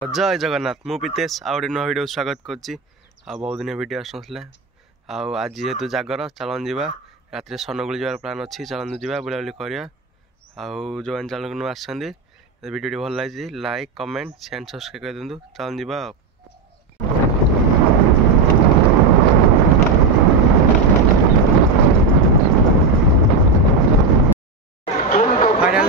जय जगन्नाथ मु पितेश आउ नुआ वीडियो स्वागत करछि। बहुत दिन वीडियो आसनଥିଲା आज जेहेतु जागर चलन जीवा रात सनगुली जबार प्लान अच्छी चलन जीवा बुलाबुली करिया जो चैनल नु आछंदी वीडियो भल लगी लाइक कमेंट शेयर सब्सक्राइब कर दिंतु चलन जीवा। फाइनल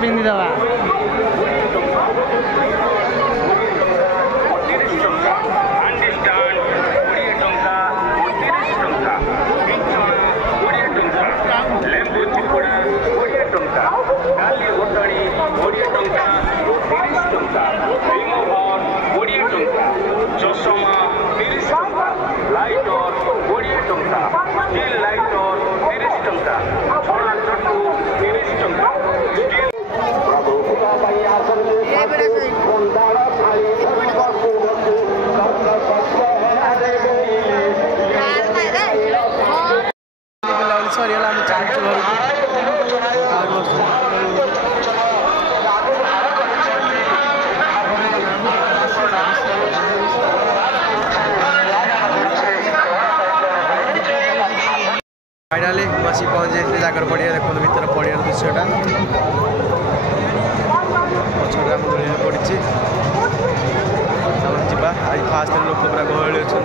पिंधि दवा फाइनाली बसी पहुँच जाए जाकर पड़िया देखो भर पड़िया दृश्यटा पछड़ा पड़ी जावा आज फास्ट लोक पूरा गहली अच्छा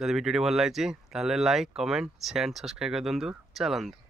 जब वीडियो भल लगी लाइक कमेंट शेयर सब्सक्राइब कर दिंतु चलतु।